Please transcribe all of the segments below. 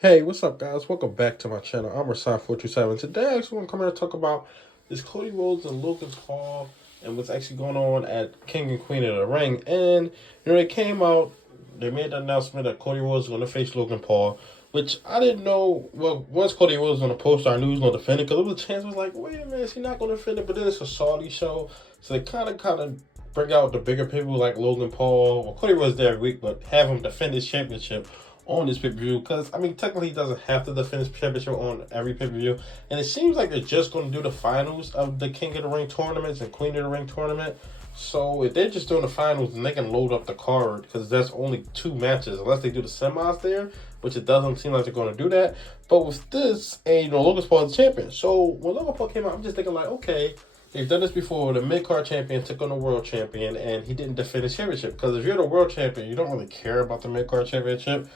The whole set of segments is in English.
Hey, what's up, guys? Welcome back to my channel. I'm Rasai427. Today, I actually want to come here and talk about this Cody Rhodes and Logan Paul and what's actually going on at King and Queen of the Ring. And, they came out, they made the announcement that Cody Rhodes is going to face Logan Paul, which I didn't know. Well, once Cody Rhodes was on the poster, I knew he was going to defend it because there was a chance. I was like, wait a minute, is he not going to defend it? But then it's a Saudi show, so they kind of bring out the bigger people like Logan Paul. Well, Cody Rhodes there every week, but have him defend his championship on this pay-per-view, because I mean technically he doesn't have to defend his championship on every pay-per-view, and it seems like they're just going to do the finals of the King of the Ring tournaments and Queen of the Ring tournament. So if they're just doing the finals, then they can load up the card, because that's only two matches unless they do the semis there, which it doesn't seem like they're going to do that. But with this, and Logan Paul is champion, so when Logan Paul came out, I'm just thinking like, okay, they've done this before. The mid-card champion took on the world champion, and he didn't defend his championship. Because if you're the world champion, you don't really care about the mid-card championship,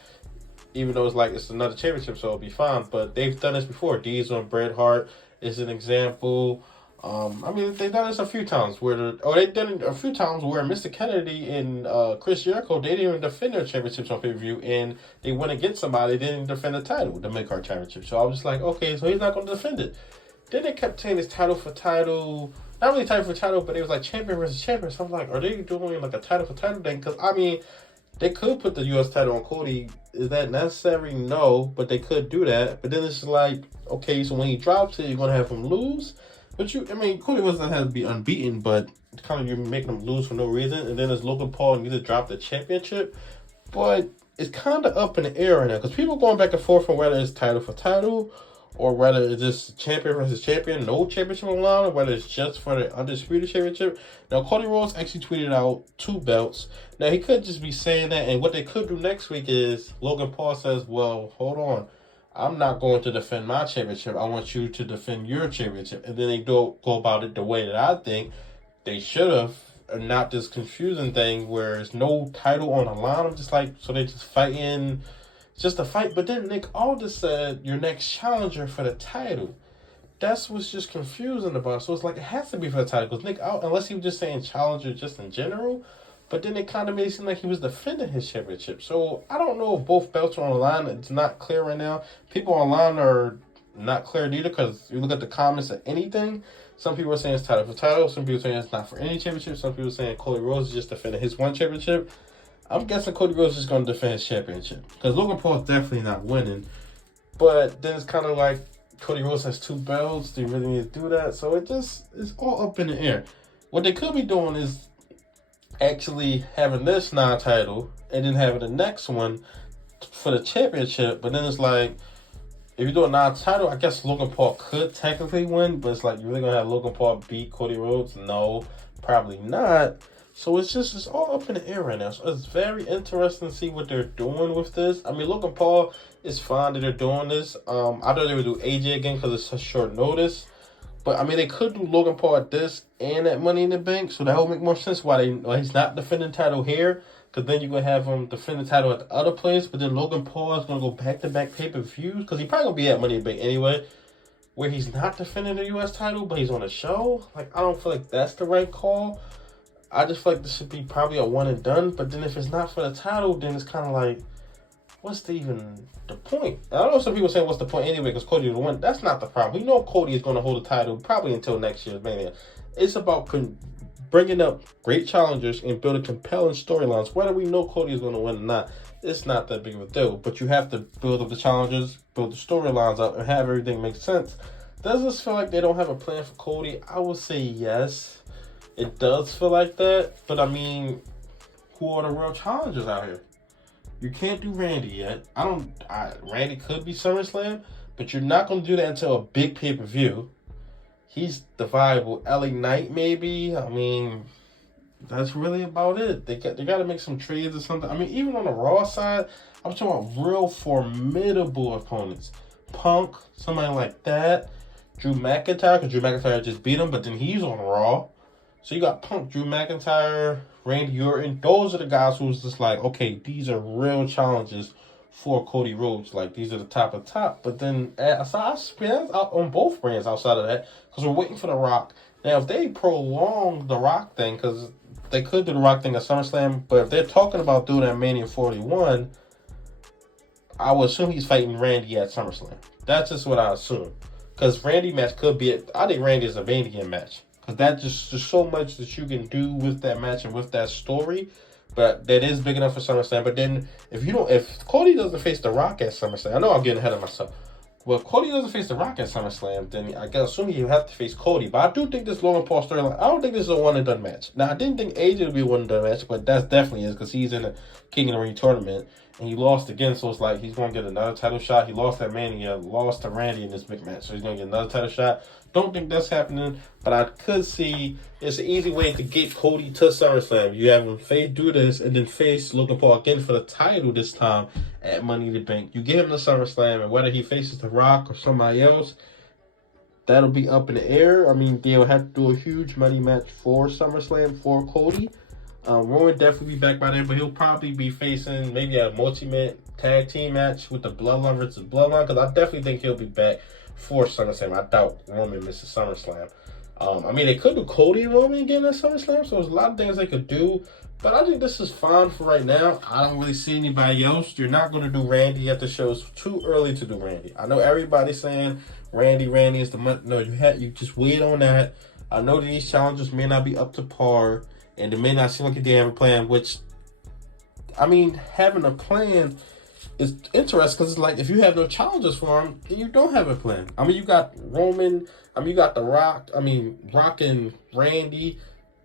even though it's like it's another championship, so it'll be fine. But they've done this before. Diesel and Bret Hart is an example. I mean, they've done this a few times they've done it a few times where Mr. Kennedy and Chris Jericho, they didn't even defend their championships on pay-per-view, and they went against somebody, they didn't defend the title, the mid-card championship. So I was just like, okay, so he's not going to defend it. Then they kept saying this title for title, not really title for title, but it was like champion versus champion. So I'm like, are they doing like a title for title thing? Because I mean, they could put the U.S. title on Cody. Is that necessary? No, but they could do that. But then it's like, okay, so when he drops it, you're going to have him lose? But Cody doesn't have to be unbeaten, but kind of you're making him lose for no reason. And then there's Logan Paul and you just drop the championship. But it's kind of up in the air right now because people are going back and forth on whether it's title for title or whether it's just champion versus champion, no championship on line, or whether it's just for the undisputed championship. Now, Cody Rhodes actually tweeted out 2 belts. Now, he could just be saying that, and what they could do next week is Logan Paul says, well, hold on, I'm not going to defend my championship. I want you to defend your championship. And then they go about it the way that I think they should have, and not this confusing thing where there's no title on the line. I'm just like, so they just fighting just a fight. But then Nick Aldis said your next challenger for the title. That's what's just confusing about it. So it's like it has to be for the title because unless he was just saying challenger just in general. But then it kind of made it seem like he was defending his championship. So I don't know if both belts are on the line. It's not clear right now. People online are not clear either because you look at the comments of anything. Some people are saying it's title for title. Some people are saying it's not for any championship. Some people are saying Cody Rhodes is just defending his one championship. I'm guessing Cody Rhodes is going to defend his championship because Logan Paul's definitely not winning. But then it's kind of like Cody Rhodes has 2 belts. Do you really need to do that? So it's all up in the air. What they could be doing is actually having this non-title and then having the next one for the championship. But then it's like, if you do a non-title, I guess Logan Paul could technically win, but it's like, you're really going to have Logan Paul beat Cody Rhodes? No, probably not. So it's all up in the air right now. So it's very interesting to see what they're doing with this. I mean, Logan Paul is fine that they're doing this. I thought they would do AJ again because it's such short notice. But I mean, they could do Logan Paul at this and at Money in the Bank, so that would make more sense why he's not defending the title here. Because then you're going to have him defend the title at the other place. But then Logan Paul is going to go back-to-back pay-per-views. Because he's probably going to be at Money in the Bank anyway. Where he's not defending the U.S. title, but he's on a show. Like, I don't feel like that's the right call. I just feel like this should be probably a one and done. But then if it's not for the title, then it's kind of like, what's the point? I don't know, some people saying what's the point anyway because Cody will win. That's not the problem. We know Cody is going to hold the title probably until next year's Mania. It's about bringing up great challengers and building compelling storylines. Whether we know Cody is going to win or not, it's not that big of a deal. But you have to build up the challengers, build the storylines up, and have everything make sense. Does this feel like they don't have a plan for Cody? I would say yes. It does feel like that. But I mean, who are the real challengers out here? You can't do Randy yet. Randy could be SummerSlam, but you're not going to do that until a big pay-per-view. He's the viable LA Knight, maybe. I mean, that's really about it. They got to make some trades or something. I mean, even on the Raw side, I'm talking about real formidable opponents. Punk, somebody like that. Drew McIntyre, because Drew McIntyre just beat him, but then he's on Raw. So you got Punk, Drew McIntyre, Randy Orton. Those are the guys who's just like, okay, these are real challenges for Cody Rhodes. Like, these are the top of top. But then, aside on both brands outside of that, because we're waiting for The Rock. Now, if they prolong The Rock thing, because they could do The Rock thing at SummerSlam, but if they're talking about doing that Mania 41, I would assume he's fighting Randy at SummerSlam. That's just what I assume. Because Randy match could be, I think Randy is a Mania match. Because there's so much that you can do with that match and with that story. But that is big enough for SummerSlam. But then if Cody doesn't face The Rock at SummerSlam, I know I'm getting ahead of myself. Well, if Cody doesn't face The Rock at SummerSlam, then I guess assuming you have to face Cody. But I do think this Logan Paul storyline, I don't think this is a one and done match. Now, I didn't think AJ would be a one and done match, but that definitely is because he's in the King of the Ring tournament and he lost again. So it's like he's going to get another title shot. He lost at Mania, lost to Randy in this big match, so he's going to get another title shot. Don't think that's happening, but I could see it's an easy way to get Cody to SummerSlam. You have him do this and then face Logan Paul again for the title this time at Money in the Bank. You get him to SummerSlam, and whether he faces The Rock or somebody else, that'll be up in the air. I mean, they'll have to do a huge money match for SummerSlam for Cody. Roman definitely be back by then, but he'll probably be facing maybe a multi-man tag team match with the Bloodline versus Bloodline, because I definitely think he'll be back for SummerSlam. I doubt Roman misses SummerSlam. I mean, they could do Cody and Roman again at SummerSlam, so there's a lot of things they could do. But I think this is fine for right now. I don't really see anybody else. You're not going to do Randy at the show. It's too early to do Randy. I know everybody's saying Randy is the month. No, you just wait on that. I know that these challenges may not be up to par, and it may not seem like they have a plan, which, I mean, having a plan is interesting because it's like if you have no challenges for him, then you don't have a plan. I mean, you got Roman, you got The Rock, Rock and Randy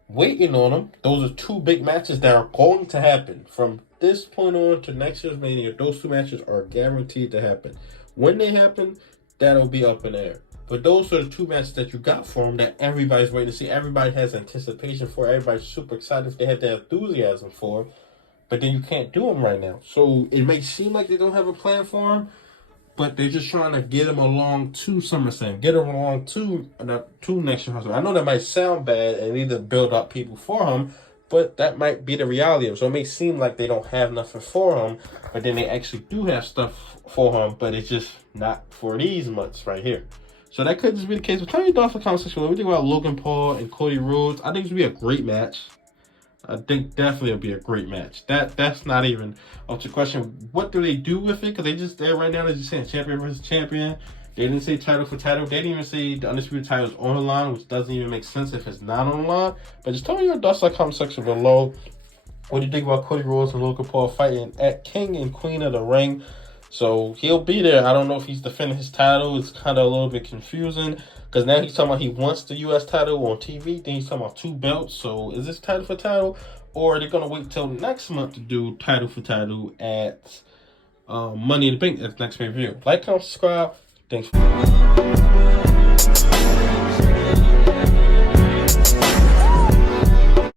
waiting on them. Those are two big matches that are going to happen. From this point on to next year's Mania, those two matches are guaranteed to happen. When they happen, that'll be up in the air. But those are the two matches that you got for them that everybody's waiting to see. Everybody has anticipation for. Everybody's super excited if they have that enthusiasm for them. But then you can't do them right now. So it may seem like they don't have a plan for him, but they're just trying to get him along to SummerSlam. Get him along to next year. I know that might sound bad and need to build up people for him, but that might be the reality of it. So it may seem like they don't have nothing for him, but then they actually do have stuff for him, but it's just not for these months right here. So that could just be the case. But tell me your thoughts in the comment section. What do you think about Logan Paul and Cody Rhodes? I think this would be a great match. I think definitely it'll be a great match. That's not even up to question. What do they do with it? Because they're right now, they're just saying champion versus champion. They didn't say title for title. They didn't even say the Undisputed title is on the line, which doesn't even make sense if it's not on the line. But just tell me your thoughts in the comment section below. What do you think about Cody Rhodes and Logan Paul fighting at King and Queen of the Ring? So he'll be there. I don't know if he's defending his title. It's kind of a little bit confusing because now he's talking about he wants the U.S. title on TV. Then he's talking about 2 belts. So is this title for title, or are they going to wait till next month to do title for title at Money in the Bank at the next pay-per-view? Like, comment, subscribe. Thanks.